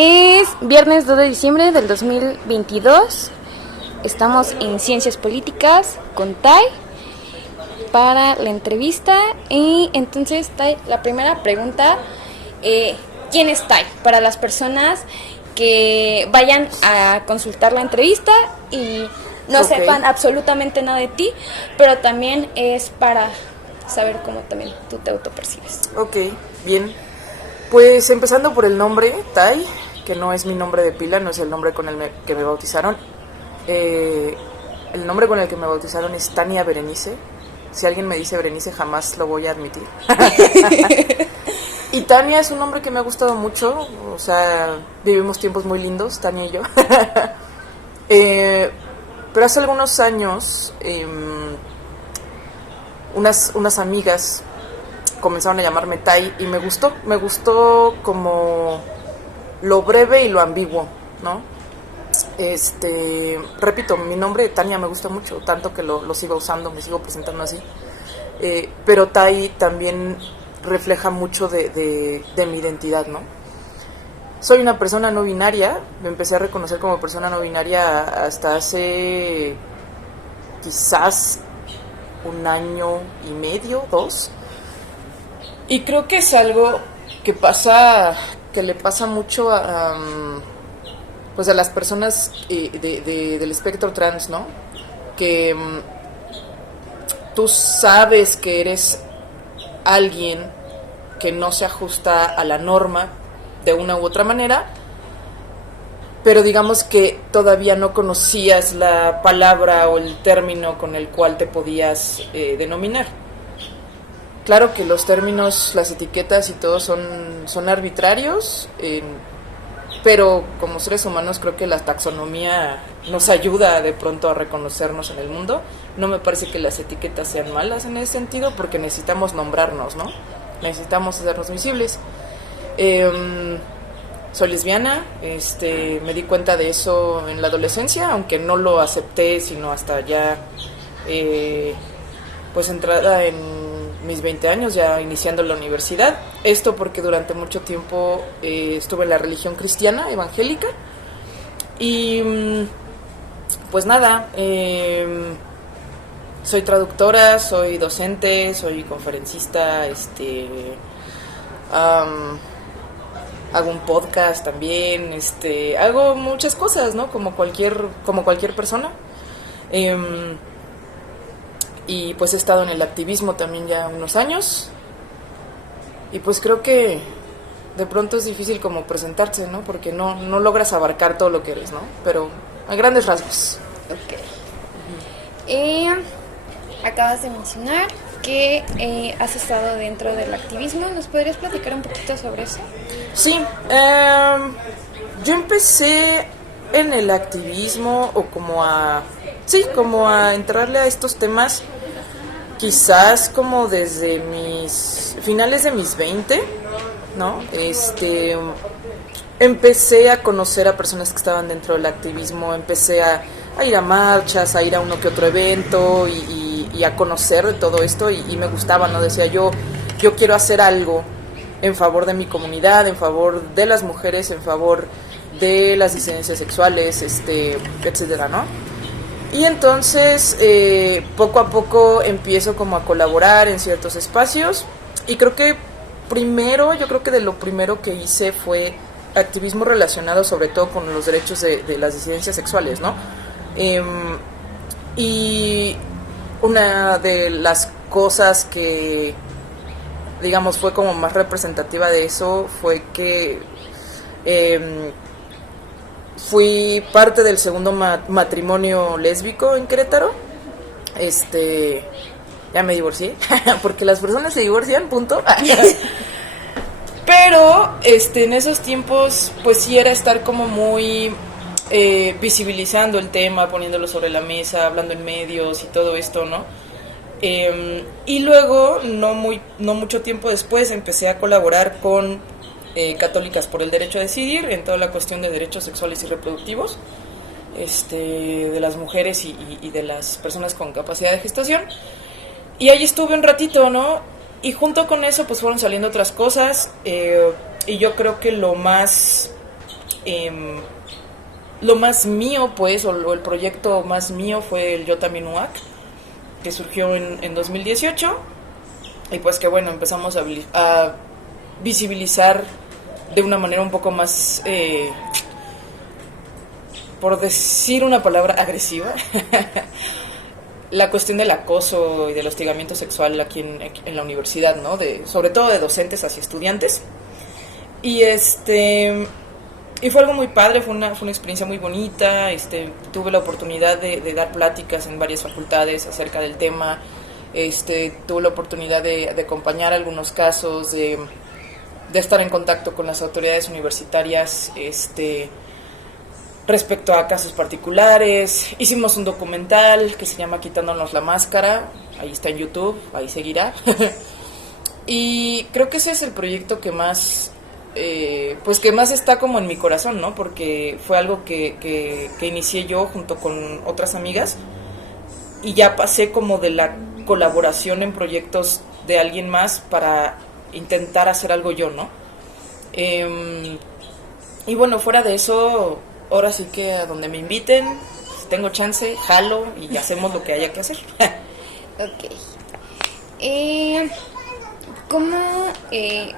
Es viernes 2 de diciembre del 2022. Estamos en Ciencias Políticas con Tai para la entrevista. Y entonces, Tai, la primera pregunta, ¿quién es Tai? Para las personas que vayan a consultar la entrevista y no sepan absolutamente nada de ti, pero también es para saber cómo también tú te autopercibes. Ok, bien. Pues empezando por el nombre, Tai, que no es mi nombre de pila, no es el nombre con el que me bautizaron. El nombre con el que me bautizaron es Tania Berenice. Si alguien me dice Berenice, jamás lo voy a admitir. Y Tania es un nombre que me ha gustado mucho. O sea, vivimos tiempos muy lindos, Tania y yo. Pero hace algunos años, unas amigas comenzaron a llamarme Tai y me gustó como lo breve y lo ambiguo, ¿no? Repito, mi nombre Tania me gusta mucho, tanto que lo sigo usando, me sigo presentando así, pero Tai también refleja mucho de mi identidad, ¿no? Soy una persona no binaria, me empecé a reconocer como persona no binaria hasta hace quizás un año y medio, 2. Y creo que es algo que le pasa mucho pues a las personas del espectro trans, ¿no? Que tú sabes que eres alguien que no se ajusta a la norma de una u otra manera, pero digamos que todavía no conocías la palabra o el término con el cual te podías denominar. Claro que los términos, las etiquetas y todo son arbitrarios, pero como seres humanos creo que la taxonomía nos ayuda de pronto a reconocernos en el mundo. No me parece que las etiquetas sean malas en ese sentido, porque necesitamos nombrarnos, ¿no? Necesitamos hacernos visibles. Soy lesbiana, me di cuenta de eso en la adolescencia, aunque no lo acepté sino hasta ya pues entrada en mis 20 años, ya iniciando la universidad. Esto porque durante mucho tiempo estuve en la religión cristiana evangélica y pues nada, soy traductora, soy docente, soy conferencista, hago un podcast también, hago muchas cosas, ¿no? Como cualquier persona. Y pues he estado en el activismo también ya unos años. Y pues creo que de pronto es difícil como presentarse, ¿no? Porque no logras abarcar todo lo que eres, ¿no? Pero a grandes rasgos. Ok. Acabas de mencionar que has estado dentro del activismo. ¿Nos podrías platicar un poquito sobre eso? Sí, yo empecé en el activismo o como a entrarle a estos temas quizás como desde mis finales de mis 20, ¿no? Empecé a conocer a personas que estaban dentro del activismo, empecé a ir a marchas, a ir a uno que otro evento y a conocer de todo esto y me gustaba, ¿no? Decía yo quiero hacer algo en favor de mi comunidad, en favor de las mujeres, en favor de las disidencias sexuales, etcétera, ¿no? Y entonces poco a poco empiezo como a colaborar en ciertos espacios y creo que de lo primero que hice fue activismo relacionado sobre todo con los derechos de las disidencias sexuales, ¿no? Y una de las cosas que digamos fue como más representativa de eso fue que fui parte del segundo matrimonio lésbico en Querétaro. Ya me divorcié, porque las personas se divorcian, punto. Pero en esos tiempos pues sí era estar como muy visibilizando el tema, poniéndolo sobre la mesa, hablando en medios y todo esto, ¿no? Y luego, no mucho tiempo después, empecé a colaborar con Católicas por el Derecho a Decidir en toda la cuestión de derechos sexuales y reproductivos de las mujeres y de las personas con capacidad de gestación. Y ahí estuve un ratito, ¿no? Y junto con eso pues fueron saliendo otras cosas y yo creo que lo más Em, lo más mío, pues, o el proyecto más mío fue el Yo También UAC, que surgió en 2018. Y pues que bueno, empezamos a visibilizar de una manera un poco más, por decir una palabra, agresiva, la cuestión del acoso y del hostigamiento sexual aquí en la universidad, ¿no? Sobre todo de docentes hacia estudiantes. Y y fue algo muy padre, fue una experiencia muy bonita. Tuve la oportunidad de dar pláticas en varias facultades acerca del tema. Tuve la oportunidad de acompañar algunos casos, de estar en contacto con las autoridades universitarias respecto a casos particulares. Hicimos un documental que se llama Quitándonos la Máscara, ahí está en YouTube, ahí seguirá. Y creo que ese es el proyecto que más, pues que más está como en mi corazón, ¿no? Porque fue algo que inicié yo junto con otras amigas, y ya pasé como de la colaboración en proyectos de alguien más para intentar hacer algo yo, ¿no? Y bueno, fuera de eso, ahora sí que a donde me inviten, si tengo chance, jalo y hacemos lo que haya que hacer. Ok. ¿Cómo,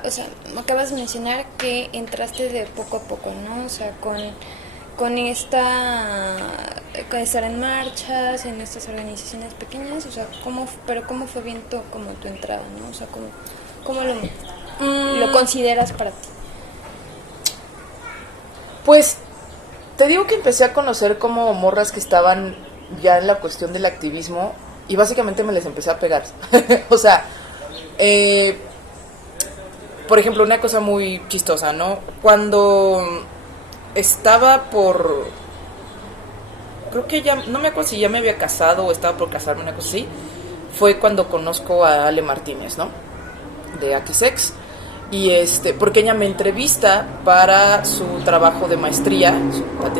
o sea, acabas de mencionar que entraste de poco a poco, ¿no? O sea, con estar en marchas, en estas organizaciones pequeñas, o sea, ¿cómo fue bien como tu entrada, ¿no? O sea, ¿cómo lo consideras para ti? Pues te digo que empecé a conocer como morras que estaban ya en la cuestión del activismo y básicamente me les empecé a pegar. O sea, por ejemplo, una cosa muy chistosa, ¿no? Cuando estaba creo que ya, no me acuerdo si ya me había casado o estaba por casarme, una cosa así, fue cuando conozco a Ale Martínez, ¿no? De Aquisex. Y porque ella me entrevista para su trabajo de maestría,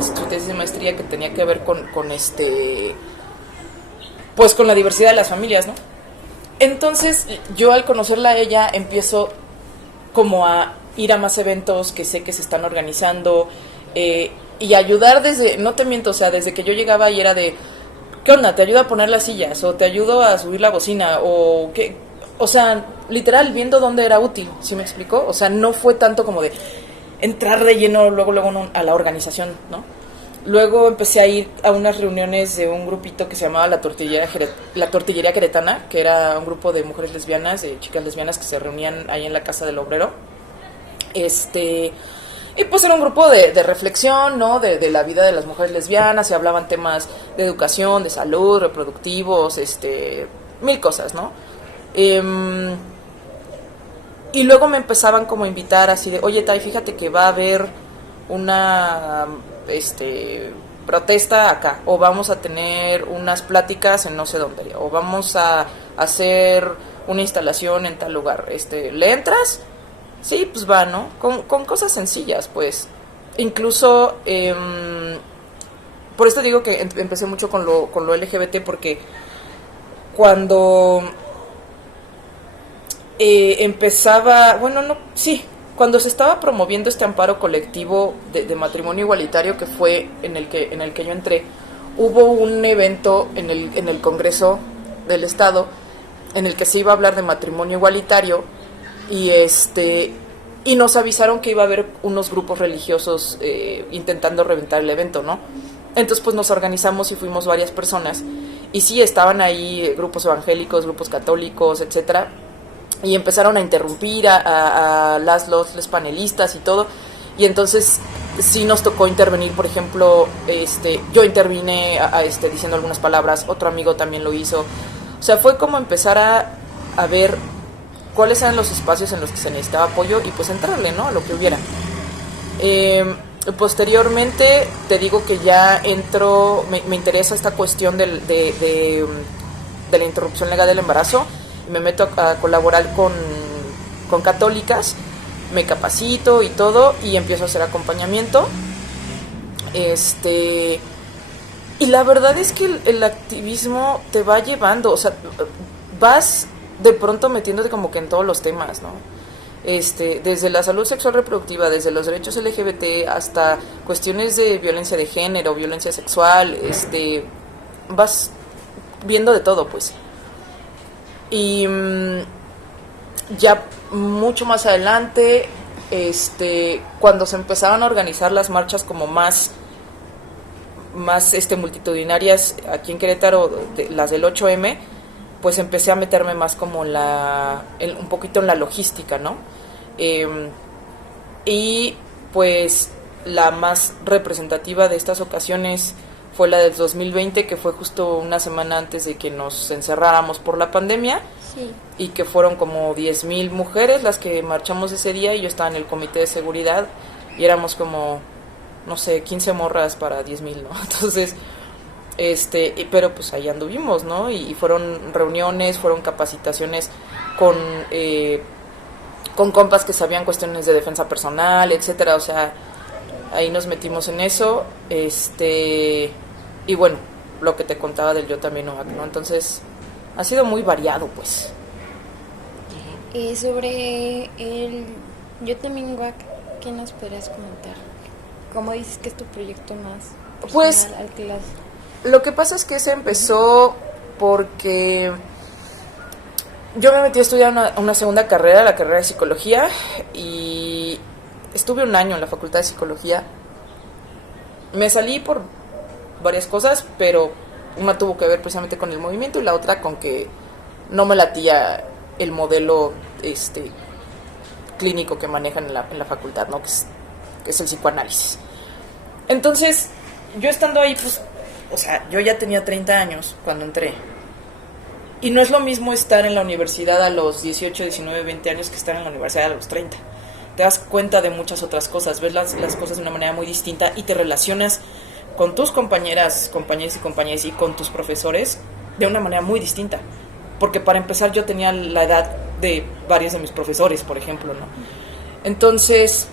su tesis de maestría, que tenía que ver con pues con la diversidad de las familias, ¿no? Entonces, yo al conocerla a ella empiezo como a ir a más eventos que sé que se están organizando, y ayudar no te miento, o sea, desde que yo llegaba y era de, ¿qué onda? ¿Te ayudo a poner las sillas? ¿O te ayudo a subir la bocina? ¿O qué? O sea, literal, viendo dónde era útil, ¿sí me explicó? O sea, no fue tanto como de entrar de lleno luego a la organización, ¿no? Luego empecé a ir a unas reuniones de un grupito que se llamaba la Tortillería Queretana, que era un grupo de mujeres lesbianas, de chicas lesbianas que se reunían ahí en la Casa del Obrero. Y pues era un grupo de reflexión, ¿no? De la vida de las mujeres lesbianas, se hablaban temas de educación, de salud, reproductivos, mil cosas, ¿no? Y luego me empezaban como a invitar así de, oye, Tai, fíjate que va a haber una protesta acá, o vamos a tener unas pláticas en no sé dónde, o vamos a hacer una instalación en tal lugar, ¿le entras? Sí, pues va, ¿no? Con cosas sencillas, pues. Incluso, por esto digo que empecé mucho con lo LGBT, porque cuando empezaba, bueno, no, sí, cuando se estaba promoviendo este amparo colectivo de matrimonio igualitario, que fue en el que yo entré, hubo un evento en el Congreso del Estado en el que se iba a hablar de matrimonio igualitario, y nos avisaron que iba a haber unos grupos religiosos intentando reventar el evento, ¿no? Entonces pues nos organizamos y fuimos varias personas, y sí, estaban ahí grupos evangélicos, grupos católicos, etcétera, y empezaron a interrumpir a los panelistas y todo, y entonces sí nos tocó intervenir. Por ejemplo, yo intervine diciendo algunas palabras, otro amigo también lo hizo. O sea, fue como empezar a ver cuáles eran los espacios en los que se necesitaba apoyo y pues entrarle, ¿no?, a lo que hubiera. Posteriormente, te digo que ya me interesa esta cuestión de la interrupción legal del embarazo. Me meto a colaborar con católicas, me capacito y todo, y empiezo a hacer acompañamiento. Y la verdad es que el activismo te va llevando, o sea, vas de pronto metiéndote como que en todos los temas, ¿no? desde la salud sexual reproductiva, desde los derechos LGBT hasta cuestiones de violencia de género, violencia sexual, vas viendo de todo, pues. Y ya mucho más adelante, cuando se empezaron a organizar las marchas como más multitudinarias aquí en Querétaro, las del 8M, pues empecé a meterme más como un poquito en la logística, ¿no? Y pues la más representativa de estas ocasiones fue la del 2020, que fue justo una semana antes de que nos encerráramos por la pandemia. Sí. Y que fueron como 10,000 mujeres las que marchamos ese día, y yo estaba en el comité de seguridad y éramos como, no sé, 15 morras para 10,000, ¿no? Entonces, pero pues ahí anduvimos, ¿no? Y fueron reuniones, fueron capacitaciones con compas que sabían cuestiones de defensa personal, etcétera. O sea, ahí nos metimos en eso, y bueno, lo que te contaba del Yo También UAC, ¿no? Entonces, ha sido muy variado, pues. Sobre el Yo También UAC, ¿qué nos podrías comentar? ¿Cómo dices que es tu proyecto más personal, pues, al que las... Lo que pasa es que se empezó porque yo me metí a estudiar una segunda carrera, la carrera de psicología, y estuve un año en la facultad de psicología. Me salí por varias cosas, pero una tuvo que ver precisamente con el movimiento y la otra con que no me latía el modelo clínico que manejan en la facultad, ¿no? Que es el psicoanálisis. Entonces, yo estando ahí, pues, o sea, yo ya tenía 30 años cuando entré. Y no es lo mismo estar en la universidad a los 18, 19, 20 años que estar en la universidad a los 30. Te das cuenta de muchas otras cosas, ves las cosas de una manera muy distinta y te relacionas con tus compañeros y con tus profesores de una manera muy distinta. Porque para empezar yo tenía la edad de varios de mis profesores, por ejemplo, ¿no? Entonces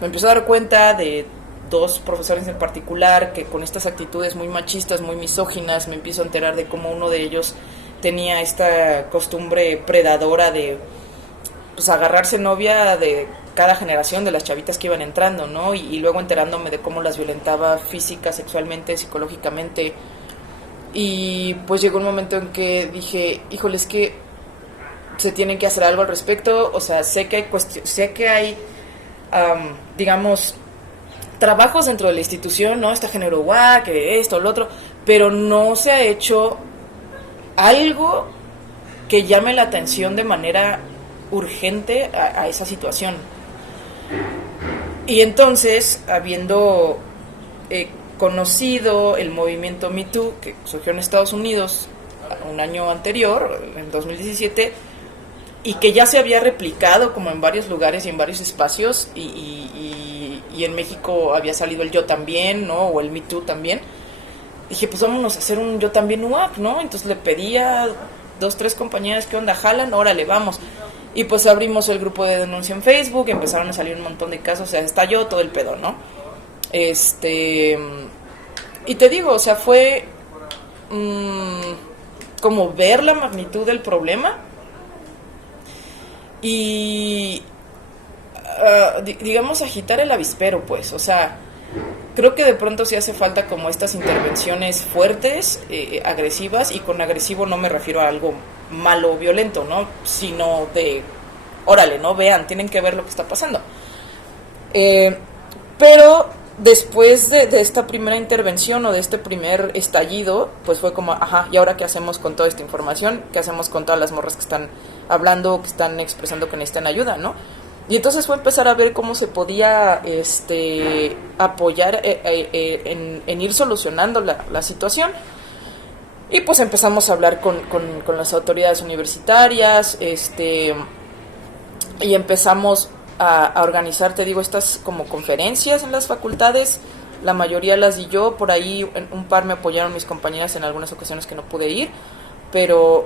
me empecé a dar cuenta de 2 profesores en particular que con estas actitudes muy machistas, muy misóginas, me empiezo a enterar de cómo uno de ellos tenía esta costumbre predadora de, pues, agarrarse novia de cada generación de las chavitas que iban entrando, ¿no? Y luego enterándome de cómo las violentaba física, sexualmente, psicológicamente. Y pues llegó un momento en que dije, híjole, es que se tiene que hacer algo al respecto. O sea, sé que hay digamos, trabajos dentro de la institución, ¿no? Está Género UAC, que esto, lo otro, pero no se ha hecho algo que llame la atención de manera urgente a esa situación. Y entonces, habiendo conocido el movimiento Me Too, que surgió en Estados Unidos un año anterior, en 2017, y que ya se había replicado como en varios lugares y en varios espacios, y en México había salido el Yo También, ¿no? O el Me Too también. Dije, pues vámonos a hacer un Yo También UAC, ¿no? Entonces le pedí a 2, 3 compañeras, ¿qué onda? ¿Jalan? Órale, vamos. Y pues abrimos el grupo de denuncia en Facebook, empezaron a salir un montón de casos, o sea, estalló todo el pedo, ¿no? Y te digo, o sea, fue como ver la magnitud del problema y digamos agitar el avispero, pues. O sea, creo que de pronto sí hace falta como estas intervenciones fuertes, agresivas, y con agresivo no me refiero a algo malo o violento, ¿no? Sino de, órale, ¿no? Vean, tienen que ver lo que está pasando. Pero después de esta primera intervención o de este primer estallido, pues fue como, ajá, ¿y ahora qué hacemos con toda esta información? ¿Qué hacemos con todas las morras que están hablando, que están expresando que necesitan ayuda, ¿no? Y entonces fue empezar a ver cómo se podía apoyar en ir solucionando la situación. Y pues empezamos a hablar con las autoridades universitarias, y empezamos a organizar, te digo, estas como conferencias en las facultades. La mayoría las di yo, por ahí un par me apoyaron mis compañeras en algunas ocasiones que no pude ir, pero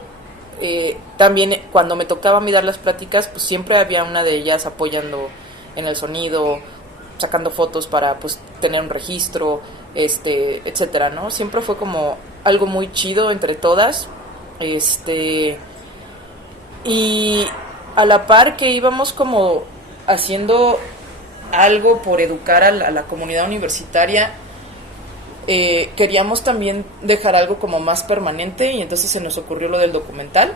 también cuando me tocaba a mí dar las pláticas, pues siempre había una de ellas apoyando en el sonido, sacando fotos para pues tener un registro, etcétera, ¿no? Siempre fue como algo muy chido entre todas, y a la par que íbamos como haciendo algo por educar a la comunidad universitaria, queríamos también dejar algo como más permanente, y entonces se nos ocurrió lo del documental.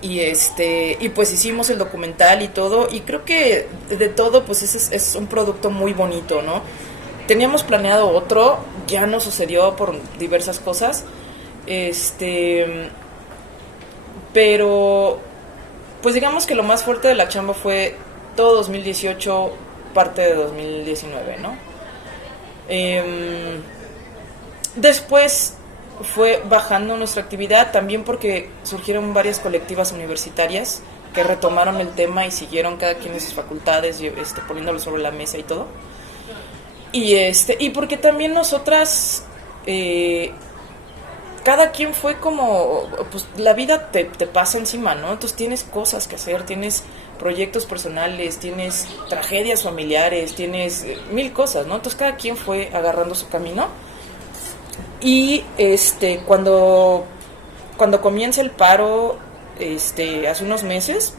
Y pues hicimos el documental y todo, y creo que de todo pues es un producto muy bonito, ¿no? Teníamos planeado otro, ya no sucedió por diversas cosas, pero pues digamos que lo más fuerte de la chamba fue todo 2018, parte de 2019, ¿no? Después fue bajando nuestra actividad, también porque surgieron varias colectivas universitarias que retomaron el tema y siguieron cada quien en sus facultades, poniéndolo sobre la mesa y todo. Y porque también nosotras, cada quien fue como, pues la vida te pasa encima, ¿no? Entonces tienes cosas que hacer, tienes proyectos personales, tienes tragedias familiares, tienes mil cosas, ¿no? Entonces cada quien fue agarrando su camino. Y cuando comienza el paro, hace unos meses,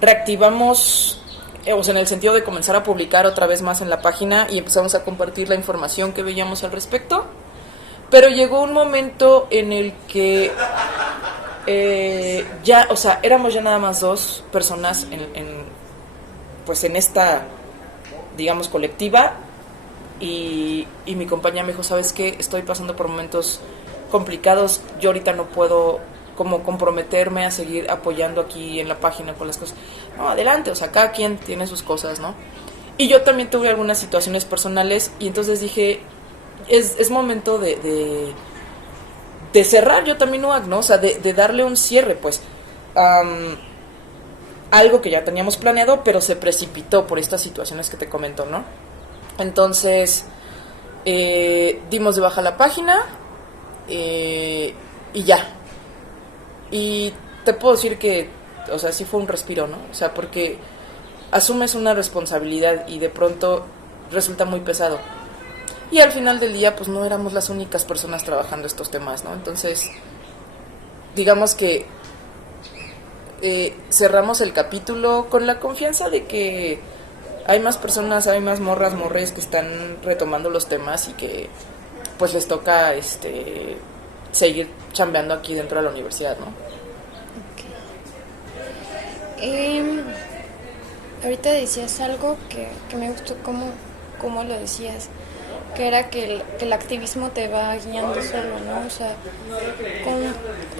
reactivamos, o sea, en el sentido de comenzar a publicar otra vez más en la página, y empezamos a compartir la información que veíamos al respecto. Pero llegó un momento en el que ya, o sea, éramos ya nada más 2 personas pues en esta, digamos, colectiva. Y mi compañera me dijo, ¿sabes qué? Estoy pasando por momentos complicados, yo ahorita no puedo como comprometerme a seguir apoyando aquí en la página con las cosas. No, adelante, o sea, cada quien tiene sus cosas, ¿no? Y yo también tuve algunas situaciones personales, y entonces dije, es momento de cerrar yo también UAC, ¿no? O sea, de darle un cierre, pues. Algo que ya teníamos planeado, pero se precipitó por estas situaciones que te comento, ¿no? Entonces, dimos de baja la página, y ya. Y te puedo decir que, o sea, sí fue un respiro, ¿no? O sea, porque asumes una responsabilidad y de pronto resulta muy pesado. Y al final del día, pues no éramos las únicas personas trabajando estos temas, ¿no? Entonces, digamos que cerramos el capítulo con la confianza de que hay más personas, hay más morres que están retomando los temas, y que pues les toca seguir chambeando aquí dentro de la universidad, ¿no? Okay. Ahorita decías algo que me gustó cómo lo decías, que era que el activismo te va guiando solo, ¿no? O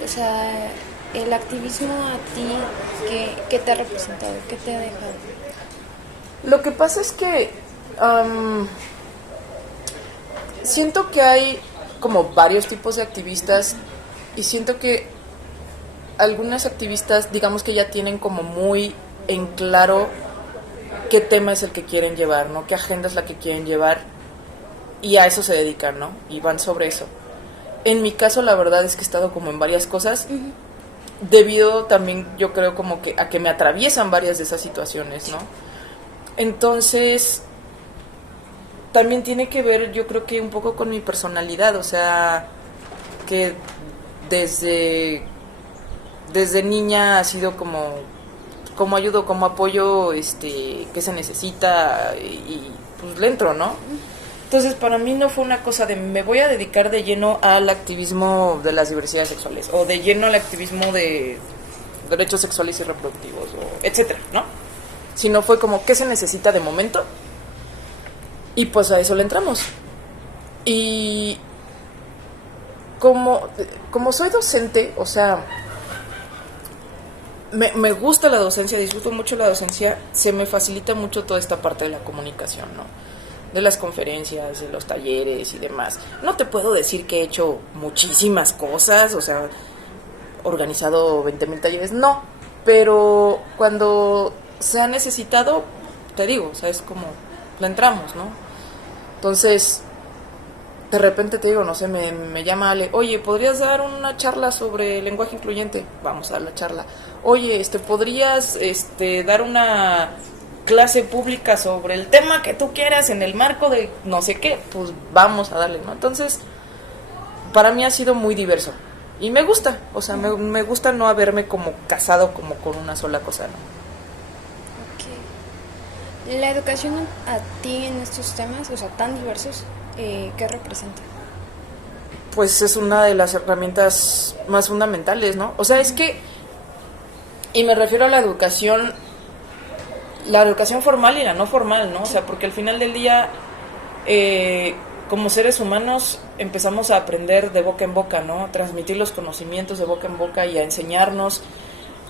sea, el activismo a ti, ¿qué te ha representado? ¿Qué te ha dejado? Lo que pasa es que siento que hay como varios tipos de activistas, y siento que algunas activistas, digamos que ya tienen como muy en claro qué tema es el que quieren llevar, ¿no? Qué agenda es la que quieren llevar, y a eso se dedican, ¿no? Y van sobre eso. En mi caso, la verdad es que he estado como en varias cosas, debido también, yo creo, como que a que me atraviesan varias de esas situaciones, ¿no? Entonces, también tiene que ver, yo creo que un poco con mi personalidad, o sea, que desde niña ha sido como ayudo, como apoyo, que se necesita, y pues le entro, ¿no? Entonces, para mí no fue una cosa de me voy a dedicar de lleno al activismo de las diversidades sexuales, o de lleno al activismo de derechos sexuales y reproductivos, o etcétera, ¿no? Sino fue como, ¿qué se necesita de momento? Y pues a eso le entramos. Y como soy docente, o sea, me gusta la docencia, disfruto mucho la docencia, se me facilita mucho toda esta parte de la comunicación, ¿no? De las conferencias, de los talleres y demás. No te puedo decir que he hecho muchísimas cosas, o sea, organizado 20,000 talleres, no, pero cuando se ha necesitado, te digo, o sea, es como, le entramos, ¿no? Entonces, de repente te digo, no sé, me llama Ale, oye, ¿podrías dar una charla sobre lenguaje incluyente? Vamos a dar la charla. Oye, ¿podrías dar una clase pública sobre el tema que tú quieras en el marco de no sé qué? Pues vamos a darle, ¿no? Entonces, para mí ha sido muy diverso. y me gusta, o sea, me gusta no haberme como casado como con una sola cosa, ¿no? Ok. La educación a ti en estos temas, o sea, tan diversos, ¿qué representa? Pues es una de las herramientas más fundamentales, ¿no? O sea, es que, y me refiero a la educación formal y la no formal, ¿no? O sea, porque al final del día, como seres humanos, empezamos a aprender de boca en boca, ¿no? A transmitir los conocimientos de boca en boca y a enseñarnos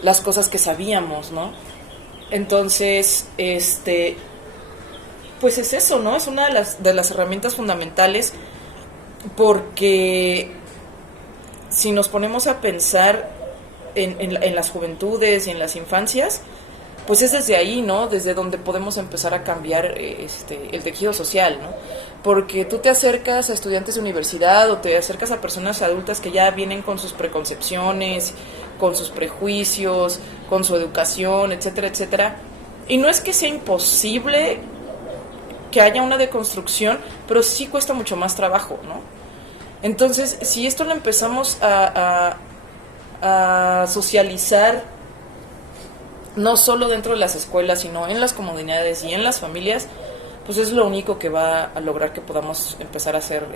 las cosas que sabíamos, ¿no? Entonces, pues es eso, ¿no? Es una de las herramientas fundamentales, porque si nos ponemos a pensar en las juventudes y en las infancias, pues es desde ahí, ¿no? Desde donde podemos empezar a cambiar el tejido social, ¿no? Porque tú te acercas a estudiantes de universidad o te acercas a personas adultas que ya vienen con sus preconcepciones, con sus prejuicios, con su educación, etcétera, etcétera. Y no es que sea imposible que haya una deconstrucción, pero sí cuesta mucho más trabajo, ¿no? Entonces, si esto lo empezamos a socializar, no solo dentro de las escuelas, sino en las comunidades y en las familias, pues es lo único que va a lograr que podamos empezar a hacer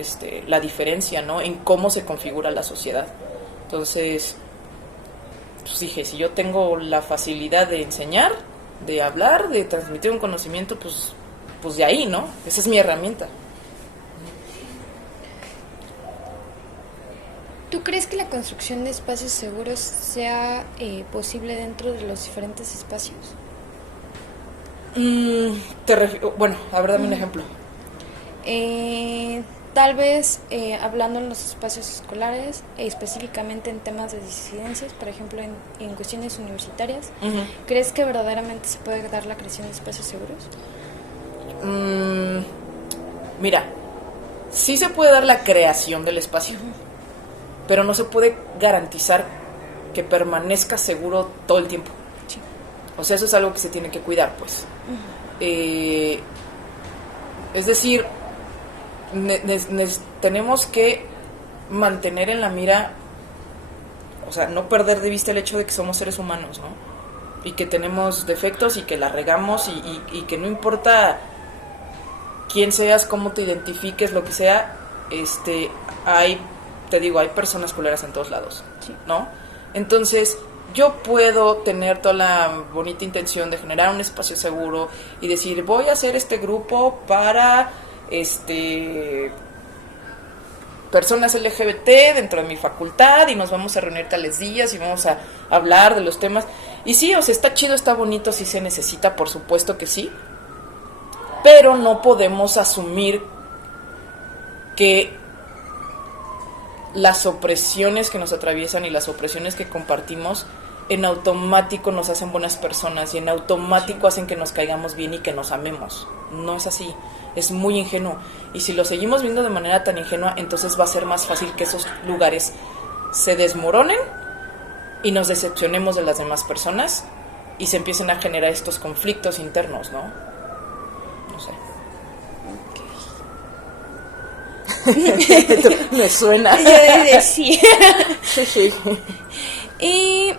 la diferencia, ¿no? En cómo se configura la sociedad. Entonces, pues dije, si yo tengo la facilidad de enseñar, de hablar, de transmitir un conocimiento, pues de ahí, ¿no? Esa es mi herramienta. ¿Tú crees que la construcción de espacios seguros sea posible dentro de los diferentes espacios? Bueno, a ver, dame un ejemplo. Tal vez hablando en los espacios escolares, específicamente en temas de disidencias, por ejemplo, en cuestiones universitarias, Uh-huh. ¿crees que verdaderamente se puede dar la creación de espacios seguros? Mira, sí se puede dar la creación del espacio, pero no se puede garantizar que permanezca seguro todo el tiempo. Sí. O sea, eso es algo que se tiene que cuidar, pues. Es decir, tenemos que mantener en la mira, o sea, no perder de vista el hecho de que somos seres humanos, ¿no? Y que tenemos defectos y que la regamos y que no importa quién seas, cómo te identifiques, lo que sea, hay personas culeras en todos lados, Sí. ¿no? Entonces, yo puedo tener toda la bonita intención de generar un espacio seguro y decir, voy a hacer este grupo para personas LGBT dentro de mi facultad y nos vamos a reunir tales días y vamos a hablar de los temas. Y sí, o sea, está chido, está bonito, sí se necesita, por supuesto que sí, pero no podemos asumir que las opresiones que nos atraviesan y las opresiones que compartimos en automático nos hacen buenas personas y en automático hacen que nos caigamos bien y que nos amemos. No es así, es muy ingenuo. Y si lo seguimos viendo de manera tan ingenua, entonces va a ser más fácil que esos lugares se desmoronen y nos decepcionemos de las demás personas y se empiecen a generar estos conflictos internos, ¿no? No sé. Me suena. Yo decía. Sí. Y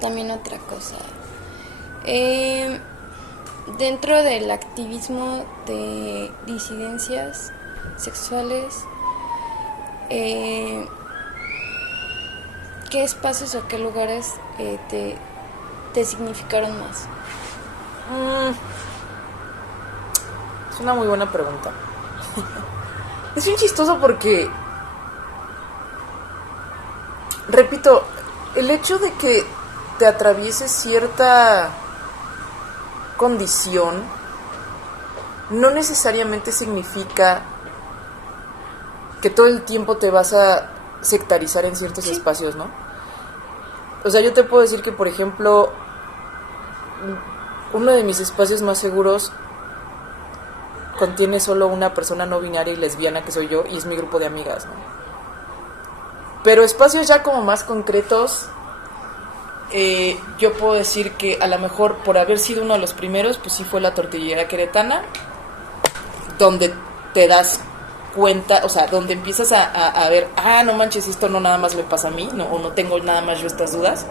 también otra cosa. Dentro del activismo de disidencias sexuales, ¿qué espacios o qué lugares te significaron más? Es una muy buena pregunta. Es bien chistoso porque, repito, el hecho de que te atravieses cierta condición no necesariamente significa que todo el tiempo te vas a sectarizar en ciertos espacios, ¿no? O sea, yo te puedo decir que, por ejemplo, uno de mis espacios más seguros contiene solo una persona no binaria y lesbiana, que soy yo, y es mi grupo de amigas, ¿no? Pero espacios ya como más concretos, yo puedo decir que a lo mejor por haber sido uno de los primeros, pues sí fue la tortillería queretana, donde te das cuenta, o sea, donde empiezas a ver, no manches, esto no nada más me pasa a mí, no, o no tengo nada más yo estas dudas.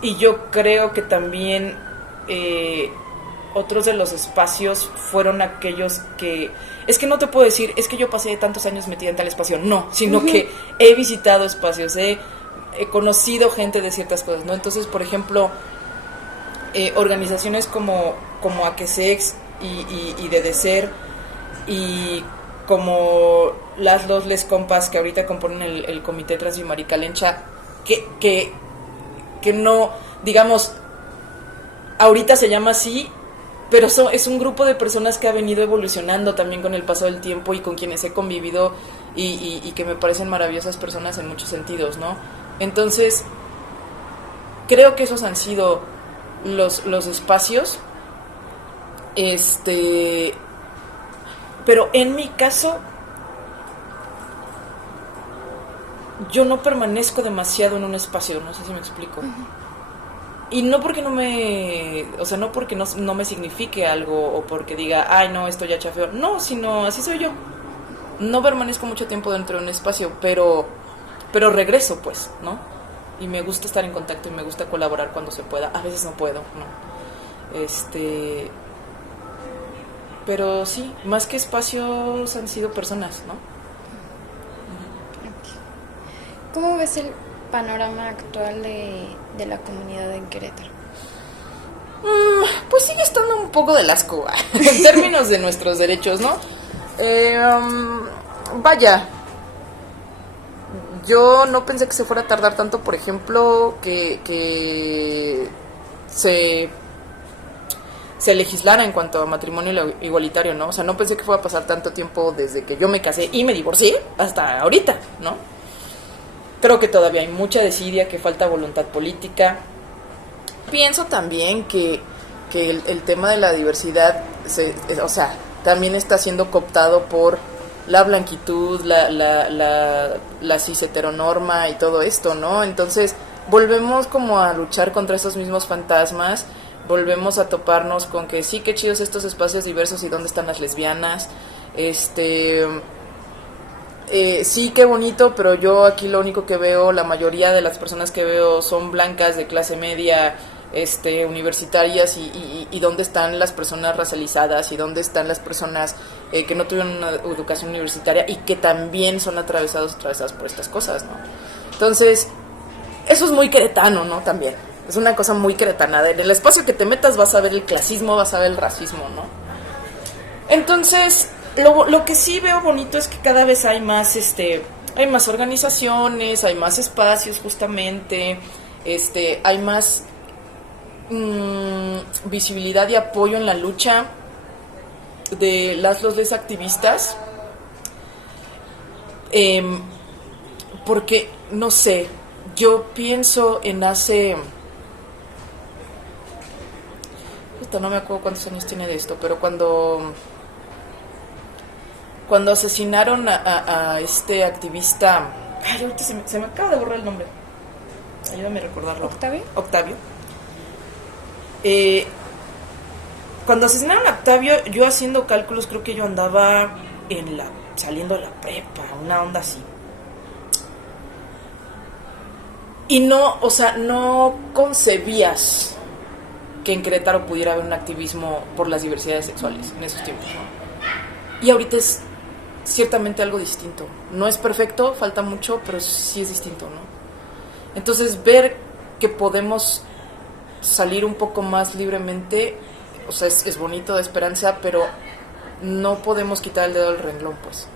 Y yo creo que también otros de los espacios fueron aquellos que... Es que no te puedo decir, es que yo pasé tantos años metida en tal espacio, no, sino que he visitado espacios, he conocido gente de ciertas cosas, ¿no? Entonces, por ejemplo, organizaciones como Aquesex y de Deser, y como las dos Les Compas que ahorita componen el Comité Trans y Maricalencha, que no, digamos, ahorita se llama así, pero es un grupo de personas que ha venido evolucionando también con el paso del tiempo y con quienes he convivido y que me parecen maravillosas personas en muchos sentidos, ¿no? Entonces, creo que esos han sido los espacios, pero en mi caso, yo no permanezco demasiado en un espacio, no sé si me explico. Y no porque no me signifique algo o porque diga, ay no, esto ya chafeó, no, sino así soy yo. No permanezco mucho tiempo dentro de un espacio, pero regreso, pues, ¿no? Y me gusta estar en contacto y me gusta colaborar cuando se pueda. A veces no puedo, ¿no? Pero sí, más que espacios han sido personas, ¿no? ¿Cómo ves el panorama actual de la comunidad en Querétaro? Pues sigue estando un poco de asco en términos de nuestros derechos, ¿no? Vaya, yo no pensé que se fuera a tardar tanto, por ejemplo, que se legislara en cuanto a matrimonio igualitario, ¿no? O sea, no pensé que fuera a pasar tanto tiempo desde que yo me casé y me divorcié hasta ahorita, ¿no? Creo que todavía hay mucha desidia, que falta voluntad política. Pienso también que el tema de la diversidad, también está siendo cooptado por la blanquitud, la cis heteronorma y todo esto, ¿no? Entonces, volvemos como a luchar contra esos mismos fantasmas, volvemos a toparnos con que sí, qué chidos estos espacios diversos y dónde están las lesbianas, sí, qué bonito, pero yo aquí lo único que veo, la mayoría de las personas que veo son blancas de clase media, universitarias, y dónde están las personas racializadas y dónde están las personas que no tuvieron una educación universitaria y que también son atravesadas por estas cosas, ¿no? Entonces, eso es muy queretano, ¿no? También, es una cosa muy queretana. En el espacio que te metas vas a ver el clasismo, vas a ver el racismo, ¿no? Entonces, lo que sí veo bonito es que cada vez hay más, hay más organizaciones, hay más espacios justamente, hay más visibilidad y apoyo en la lucha de los activistas, porque, no sé, yo pienso en no me acuerdo cuántos años tiene de esto, pero cuando asesinaron a este activista, ahorita se me acaba de borrar el nombre, ayúdame a recordarlo. Octavio. Cuando asesinaron a Octavio, yo haciendo cálculos, creo que yo andaba saliendo de la prepa, una onda así. Y no concebías que en Querétaro pudiera haber un activismo por las diversidades sexuales en esos tiempos, ¿no? Y ahorita es ciertamente algo distinto. No es perfecto, falta mucho, pero sí es distinto, ¿no? Entonces, ver que podemos salir un poco más libremente, o sea, es bonito, de esperanza, pero no podemos quitar el dedo del renglón, pues.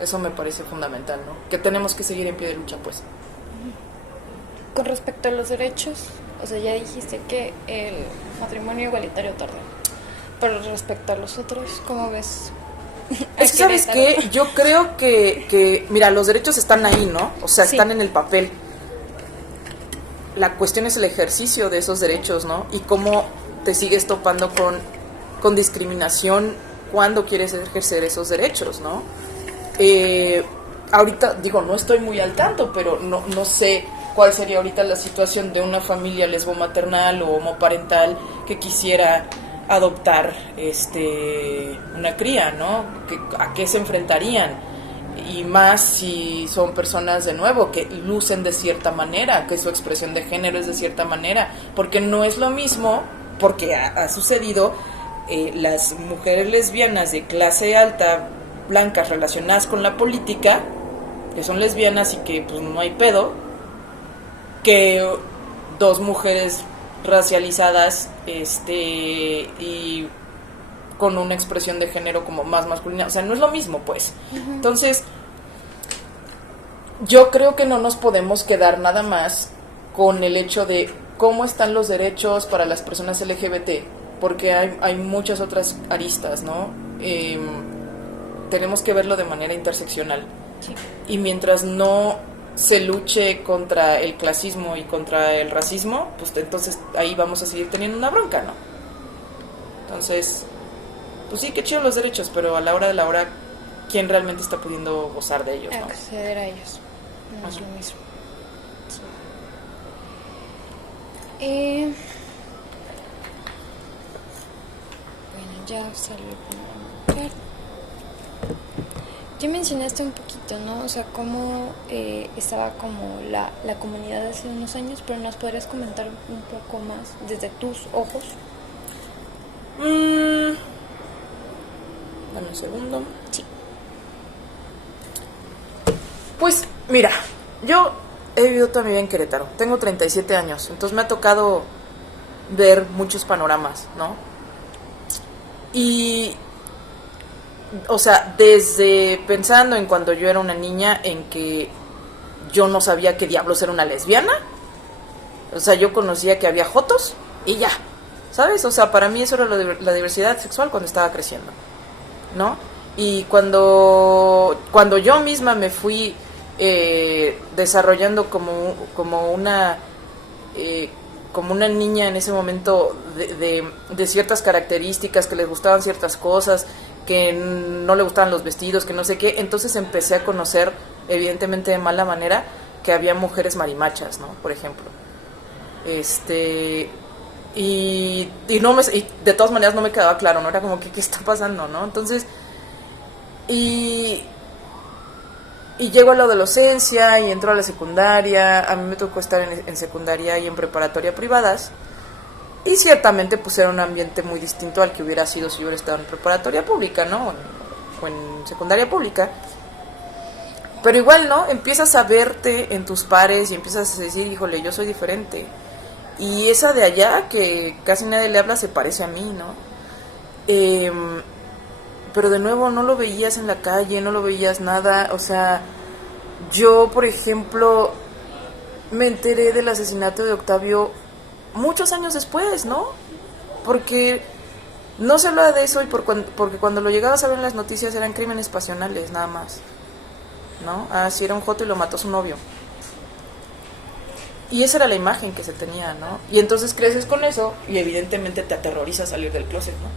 Eso me parece fundamental, ¿no? Que tenemos que seguir en pie de lucha, pues. Con respecto a los derechos, o sea, ya dijiste que el matrimonio igualitario tarda, pero respecto a los otros, ¿cómo ves? Es que, ¿sabes qué? Yo creo que, mira, los derechos están ahí, ¿no? O sea, sí, están en el papel. La cuestión es el ejercicio de esos derechos, ¿no? Y cómo te sigues topando con discriminación cuando quieres ejercer esos derechos, ¿no? Ahorita, digo, no estoy muy al tanto, pero no sé cuál sería ahorita la situación de una familia lesbomaternal o homoparental que quisiera adoptar una cría, ¿no? ¿A qué se enfrentarían? Y más si son personas, de nuevo, que lucen de cierta manera, que su expresión de género es de cierta manera, porque no es lo mismo, porque ha sucedido, las mujeres lesbianas de clase alta, blancas, relacionadas con la política, que son lesbianas y que pues no hay pedo, que dos mujeres racializadas y con una expresión de género como más masculina, o sea, no es lo mismo, pues. Uh-huh. Entonces, yo creo que no nos podemos quedar nada más con el hecho de cómo están los derechos para las personas LGBT, porque hay muchas otras aristas, ¿no? Tenemos que verlo de manera interseccional. Sí. Y mientras no se luche contra el clasismo y contra el racismo, pues entonces ahí vamos a seguir teniendo una bronca, ¿no? Entonces, pues sí, qué chido los derechos, pero a la hora de la hora, ¿quién realmente está pudiendo gozar de ellos, no? Acceder a ellos, no es lo mismo. Sí. Bueno, ya salió el primer. Ya mencionaste un poquito, ¿no? O sea, cómo estaba como la comunidad hace unos años, pero ¿nos podrías comentar un poco más desde tus ojos? Dame un segundo. Sí. Pues, mira, yo he vivido toda mi vida en Querétaro. Tengo 37 años, entonces me ha tocado ver muchos panoramas, ¿no? Y, o sea, desde pensando en cuando yo era una niña, en que yo no sabía qué diablos era una lesbiana. O sea, yo conocía que había jotos y ya, ¿sabes? O sea, para mí eso era la diversidad sexual cuando estaba creciendo, ¿no? Y cuando yo misma me fui desarrollando como una niña en ese momento de ciertas características, que les gustaban ciertas cosas, que no le gustaban los vestidos, que no sé qué, entonces empecé a conocer, evidentemente de mala manera, que había mujeres marimachas, ¿no? Por ejemplo. Y de todas maneras no me quedaba claro, ¿no? Era como que, ¿qué está pasando, no? Entonces, y llego a la adolescencia y entro a la secundaria. A mí me tocó estar en secundaria y en preparatoria privadas, y ciertamente pues era un ambiente muy distinto al que hubiera sido si yo hubiera estado en preparatoria pública, ¿no? O en secundaria pública. Pero igual, ¿no? Empiezas a verte en tus pares y empiezas a decir, híjole, yo soy diferente. Y esa de allá, que casi nadie le habla, se parece a mí, ¿no? Pero de nuevo, no lo veías en la calle, no lo veías nada. O sea, yo, por ejemplo, me enteré del asesinato de Octavio muchos años después, ¿no? Porque no se habla de eso, y porque cuando lo llegabas a ver en las noticias eran crímenes pasionales, nada más, ¿no? Ah, sí, era un joto y lo mató su novio. Y esa era la imagen que se tenía, ¿no? Y entonces creces con eso y evidentemente te aterroriza salir del closet, ¿no?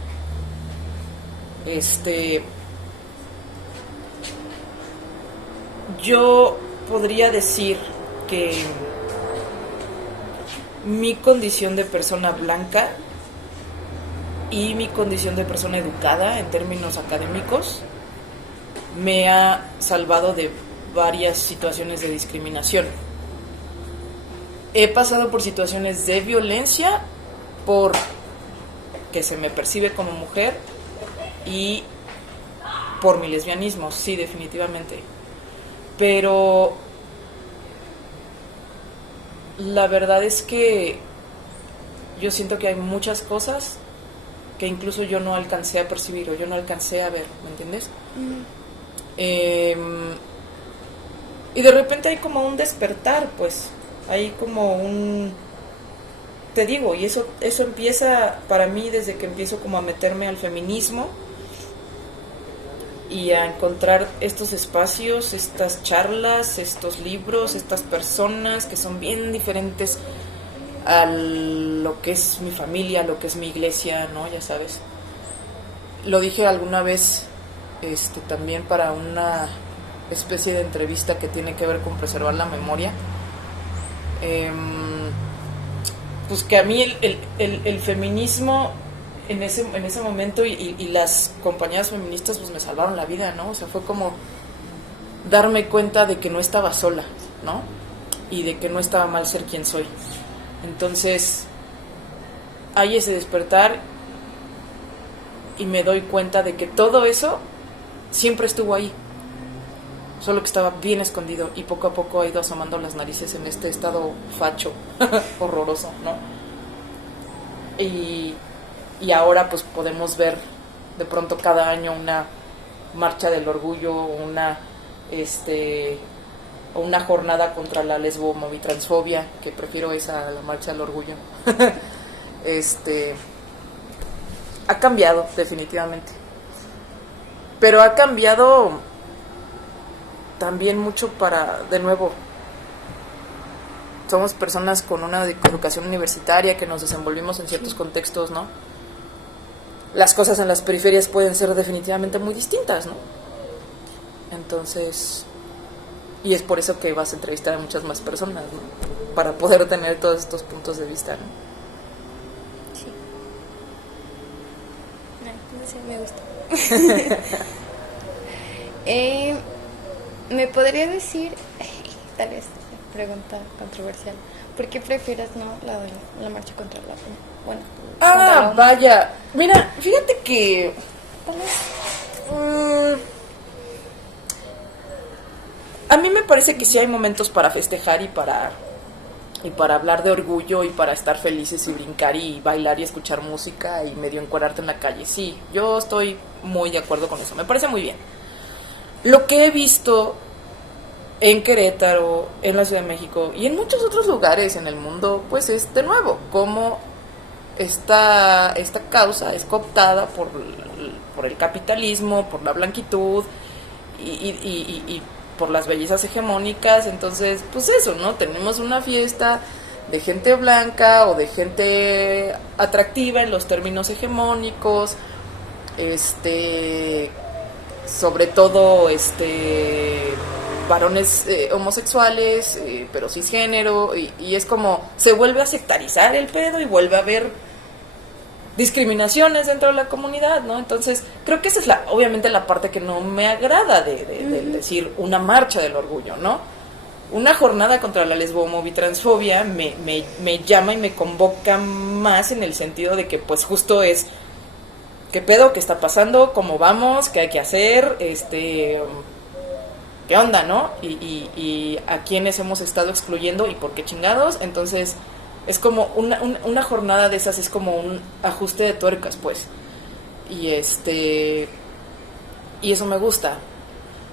Yo podría decir que mi condición de persona blanca y mi condición de persona educada en términos académicos me ha salvado de varias situaciones de discriminación. He pasado por situaciones de violencia por que se me percibe como mujer y por mi lesbianismo, sí, definitivamente. Pero la verdad es que yo siento que hay muchas cosas que incluso yo no alcancé a percibir o yo no alcancé a ver, ¿me entiendes? Y de repente hay como un despertar, pues, hay como te digo, y eso empieza para mí desde que empiezo como a meterme al feminismo y a encontrar estos espacios, estas charlas, estos libros, estas personas que son bien diferentes a lo que es mi familia, a lo que es mi iglesia, ¿no? Ya sabes. Lo dije alguna vez también para una especie de entrevista que tiene que ver con preservar la memoria. Pues que a mí el feminismo en ese momento y las compañeras feministas pues me salvaron la vida, ¿no? O sea, fue como darme cuenta de que no estaba sola, ¿no? Y de que no estaba mal ser quien soy. Entonces, hay ese despertar y me doy cuenta de que todo eso siempre estuvo ahí, solo que estaba bien escondido y poco a poco ha ido asomando las narices en este estado facho, horroroso, ¿no? Y ahora pues podemos ver de pronto cada año una marcha del orgullo, o una jornada contra la lesbomovitransfobia, que prefiero esa a la marcha del orgullo. Ha cambiado definitivamente, pero ha cambiado también mucho para, de nuevo, somos personas con una educación universitaria que nos desenvolvimos en ciertos contextos, ¿no? Las cosas en las periferias pueden ser definitivamente muy distintas, ¿no? Entonces, y es por eso que vas a entrevistar a muchas más personas, ¿no? Para poder tener todos estos puntos de vista, ¿no? Sí. No sé, me gusta. ¿Me podría decir, tal vez pregunta controversial, por qué prefieres la marcha contra la... Bueno, ah, vaya, mira, fíjate que... a mí me parece que sí hay momentos para festejar y para hablar de orgullo y para estar felices y brincar y bailar y escuchar música y medio encuadrarte en la calle. Sí, yo estoy muy de acuerdo con eso, me parece muy bien. Lo que he visto en Querétaro, en la Ciudad de México y en muchos otros lugares en el mundo, pues es de nuevo cómo esta causa es cooptada por el capitalismo, por la blanquitud y por las bellezas hegemónicas. Entonces, pues eso, ¿no? Tenemos una fiesta de gente blanca o de gente atractiva en los términos hegemónicos, sobre todo varones homosexuales, pero cisgénero, y es como se vuelve a sectarizar el pedo y vuelve a haber discriminaciones dentro de la comunidad, ¿no? Entonces, creo que esa es obviamente la parte que no me agrada de decir una marcha del orgullo, ¿no? Una jornada contra la lesbomovitransfobia me llama y me convoca más en el sentido de que pues justo es ¿qué pedo? ¿Qué está pasando? ¿Cómo vamos? ¿Qué hay que hacer? ¿Qué onda, no? Y a quiénes hemos estado excluyendo y por qué chingados. Entonces, es como una jornada de esas, es como un ajuste de tuercas, pues. Y eso me gusta.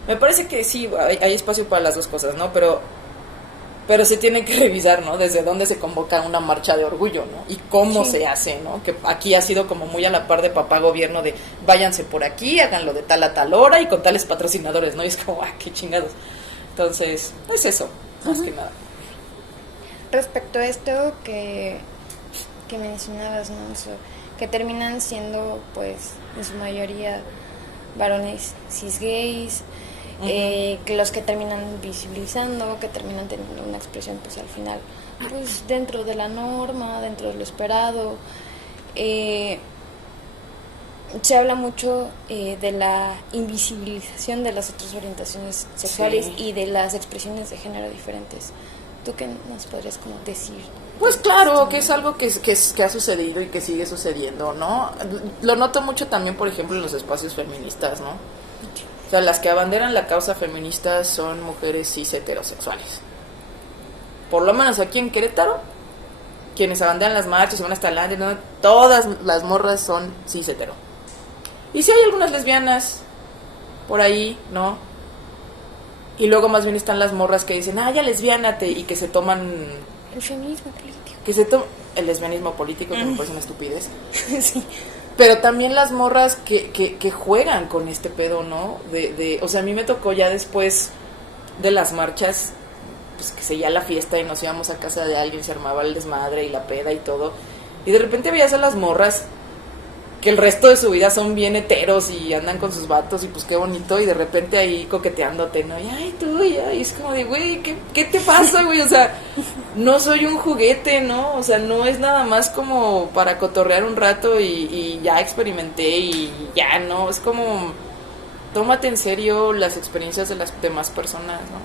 Me parece que sí, hay espacio para las dos cosas, ¿no? Pero se tiene que revisar, ¿no? Desde dónde se convoca una marcha de orgullo, ¿no? Y cómo se hace, ¿no? Que aquí ha sido como muy a la par de papá gobierno de váyanse por aquí, háganlo de tal a tal hora y con tales patrocinadores, ¿no? Y es como, qué chingados. Entonces, es eso, más que nada. Respecto a esto que mencionabas, ¿no? Que terminan siendo, pues, en su mayoría varones cisgays, que los que terminan visibilizando, que terminan teniendo una expresión pues al final pues dentro de la norma, dentro de lo esperado. Se habla mucho de la invisibilización de las otras orientaciones sexuales y de las expresiones de género diferentes. ¿Tú qué nos podrías como decir? Pues claro, que es algo que ha sucedido y que sigue sucediendo, ¿no? Lo noto mucho también, por ejemplo, en los espacios feministas, ¿no? O sea, las que abanderan la causa feminista son mujeres cis heterosexuales. Por lo menos aquí en Querétaro, quienes abanderan las marchas y van hasta adelante, ¿no? Todas las morras son cis hetero. Y sí hay algunas lesbianas por ahí, ¿no? Y luego más bien están las morras que dicen, ya lesbiánate, y que se toman... El feminismo político. El lesbianismo político, que me parece una estupidez. Sí. Pero también las morras que juegan con este pedo, ¿no? O sea, a mí me tocó ya después de las marchas, pues que seguía la fiesta y nos íbamos a casa de alguien, se armaba el desmadre y la peda y todo. Y de repente veías a las morras que el resto de su vida son bien heteros y andan con sus vatos y pues qué bonito, y de repente ahí coqueteándote, ¿no? Y ay, tú, y es como de, güey, ¿qué te pasa, güey? O sea, no soy un juguete, ¿no? O sea, no es nada más como para cotorrear un rato y ya experimenté y ya, ¿no? Es como, tómate en serio las experiencias de las demás personas, ¿no?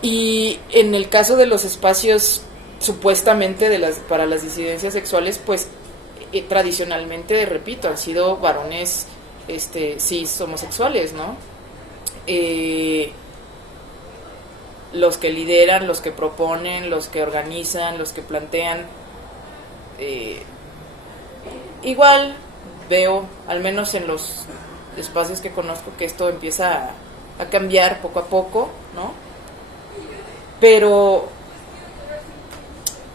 Y en el caso de los espacios supuestamente para las disidencias sexuales, pues tradicionalmente, repito, han sido varones cis homosexuales, ¿no? Los que lideran, los que proponen, los que organizan, los que plantean. Igual veo, al menos en los espacios que conozco, que esto empieza a cambiar poco a poco, ¿no? Pero,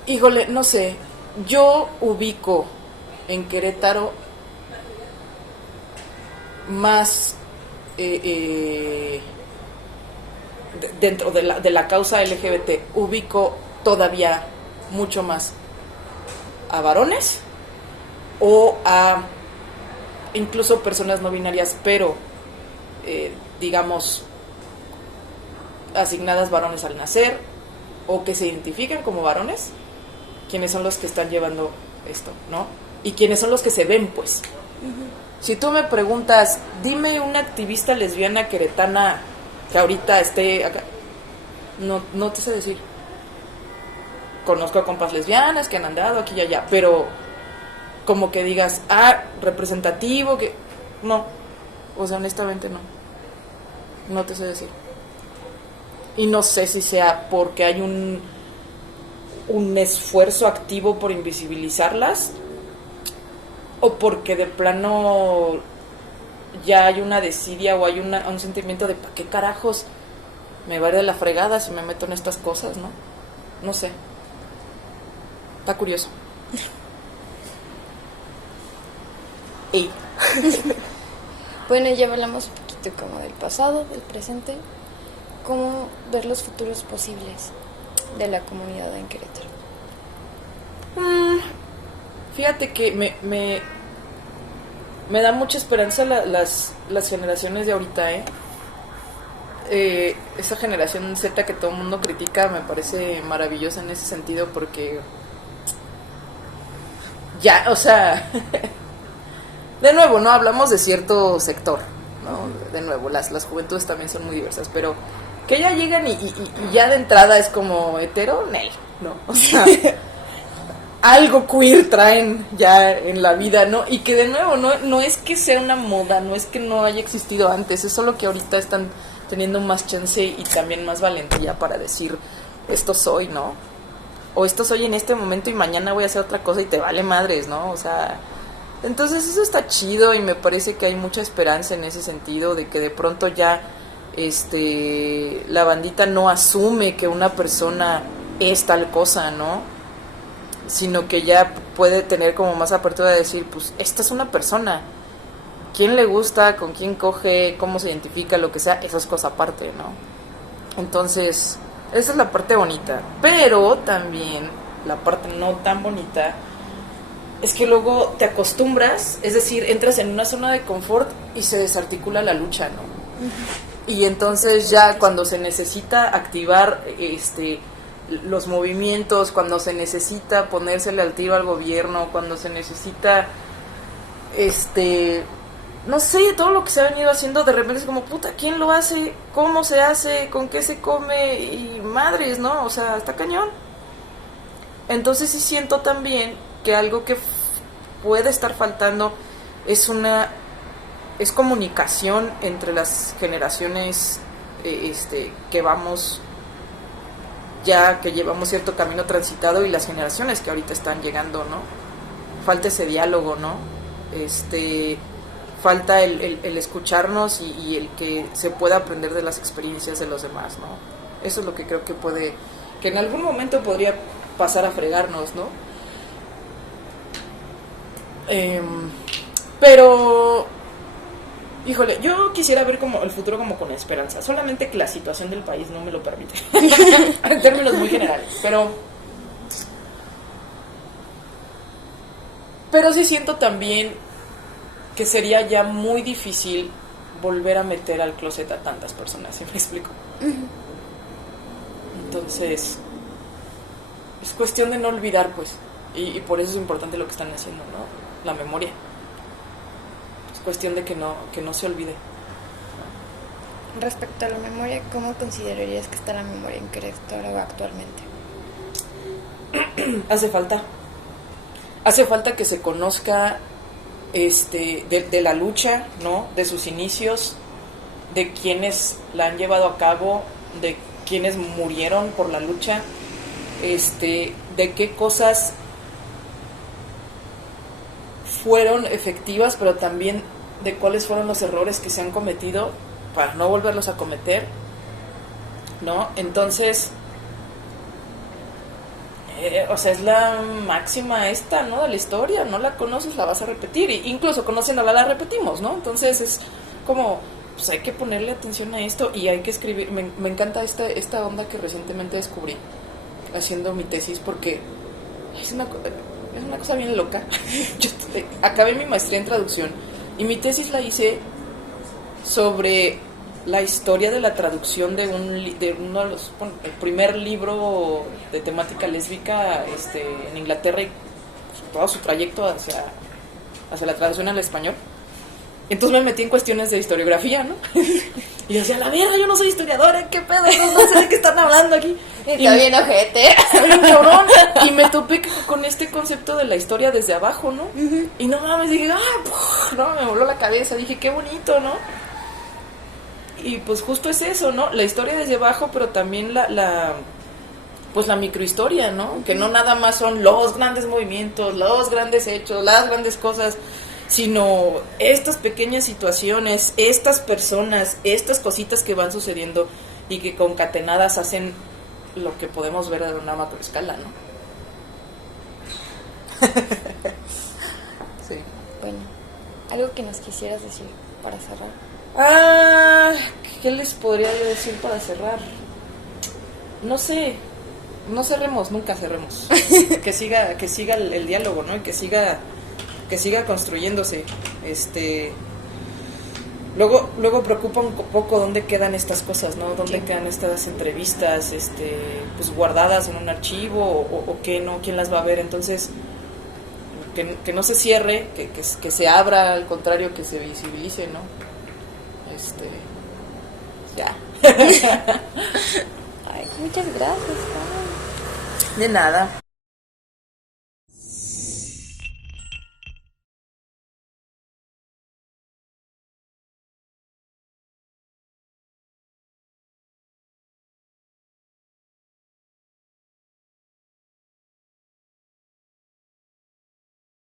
híjole, no sé, yo ubico en Querétaro más dentro de la causa LGBT, ubico todavía mucho más a varones o a incluso personas no binarias, pero digamos asignadas varones al nacer o que se identifican como varones, quienes son los que están llevando esto, ¿no? Y quienes son los que se ven, pues. Uh-huh. Si tú me preguntas, dime una activista lesbiana queretana que ahorita esté acá, no te sé decir. Conozco a compas lesbianas que han andado aquí y allá, pero como que digas, representativo, que no, o sea, honestamente no te sé decir. Y no sé si sea porque hay un esfuerzo activo por invisibilizarlas, o porque de plano ya hay una desidia o hay un sentimiento de ¿para qué carajos me va a ir de la fregada si me meto en estas cosas, no? No sé. Está curioso. Ey. Bueno, ya hablamos un poquito como del pasado, del presente. ¿Cómo ver los futuros posibles de la comunidad en Querétaro? Fíjate que me da mucha esperanza las generaciones de ahorita, esa generación Z que todo el mundo critica me parece maravillosa en ese sentido, porque ya, o sea, de nuevo, ¿no? Hablamos de cierto sector, ¿no? De nuevo, las juventudes también son muy diversas, pero que ya llegan y ya de entrada es como hetero, ¿no? O sea, algo queer traen ya en la vida, ¿no? Y que de nuevo, no es que sea una moda, no es que no haya existido antes, es solo que ahorita están teniendo más chance y también más valentía para decir, esto soy, ¿no? O esto soy en este momento y mañana voy a hacer otra cosa y te vale madres, ¿no? O sea, entonces eso está chido y me parece que hay mucha esperanza en ese sentido, de que de pronto ya la bandita no asume que una persona es tal cosa, ¿no? Sino que ya puede tener como más apertura de decir, pues esta es una persona, quién le gusta, con quién coge, cómo se identifica, lo que sea, eso es cosa aparte, ¿no? Entonces, esa es la parte bonita, pero también la parte no tan bonita es que luego te acostumbras, es decir, entras en una zona de confort y se desarticula la lucha, ¿no? Uh-huh. Y entonces ya cuando se necesita activar los movimientos, cuando se necesita ponérsele al tiro al gobierno, cuando se necesita no sé, todo lo que se ha venido haciendo, de repente es como, puta, ¿quién lo hace? ¿Cómo se hace? ¿Con qué se come? Y madres, ¿no? O sea, está cañón. Entonces sí siento también que algo que puede estar faltando es comunicación entre las generaciones que vamos ya, que llevamos cierto camino transitado, y las generaciones que ahorita están llegando, ¿no? Falta ese diálogo, ¿no? Falta el escucharnos y el que se pueda aprender de las experiencias de los demás, ¿no? Eso es lo que creo que en algún momento podría pasar a fregarnos, ¿no? Pero híjole, yo quisiera ver como el futuro como con esperanza, solamente que la situación del país no me lo permite en términos muy generales, pero Pero sí siento también que sería ya muy difícil volver a meter al closet a tantas personas, ¿sí me explico? Entonces, es cuestión de no olvidar, pues. Y por eso es importante lo que están haciendo, ¿no? La memoria. Es cuestión de que no se olvide. Respecto a la memoria, ¿cómo considerarías que está la memoria en Querétaro actualmente? Hace falta que se conozca de la lucha, ¿no? De sus inicios, de quienes la han llevado a cabo, de quienes murieron por la lucha, de qué cosas fueron efectivas, pero también de cuáles fueron los errores que se han cometido para no volverlos a cometer, ¿no? Entonces, o sea, es la máxima esta, ¿no? De la historia, no la conoces, la vas a repetir, e incluso conociéndola la repetimos, ¿no? Entonces es como, pues hay que ponerle atención a esto y hay que escribir. Me encanta esta onda que recientemente descubrí haciendo mi tesis, porque es una cosa bien loca. Yo acabé mi maestría en traducción y mi tesis la hice sobre la historia de la traducción de uno de los, bueno, el primer libro de temática lésbica en Inglaterra y todo su trayecto hacia la traducción al español. Entonces me metí en cuestiones de historiografía, ¿no? Y yo decía, la mierda, yo no soy historiadora, ¿qué pedo? No sé de qué están hablando aquí. Está bien ojete. Soy un cabrón. Y me topé con este concepto de la historia desde abajo, ¿no? Y no mames, dije, no, me voló la cabeza, dije, qué bonito, ¿no? Y pues justo es eso, ¿no? La historia desde abajo, pero también pues la microhistoria, ¿no? Que no nada más son los grandes movimientos, los grandes hechos, las grandes cosas, sino estas pequeñas situaciones, estas personas, estas cositas que van sucediendo y que concatenadas hacen lo que podemos ver a una macroescala, ¿no? Sí. Bueno, algo que nos quisieras decir para cerrar. ¿Qué les podría yo decir para cerrar? No sé, no cerremos, nunca cerremos. que siga el diálogo, ¿no? Y que siga construyéndose. Luego preocupa un poco dónde quedan estas cosas, ¿no? Dónde quedan estas entrevistas, pues guardadas en un archivo o qué, ¿no? ¿Quién las va a ver? Entonces, que no se cierre, que se abra, al contrario, que se visibilice, ¿no? Ya. Ay, muchas gracias, Pau. De nada.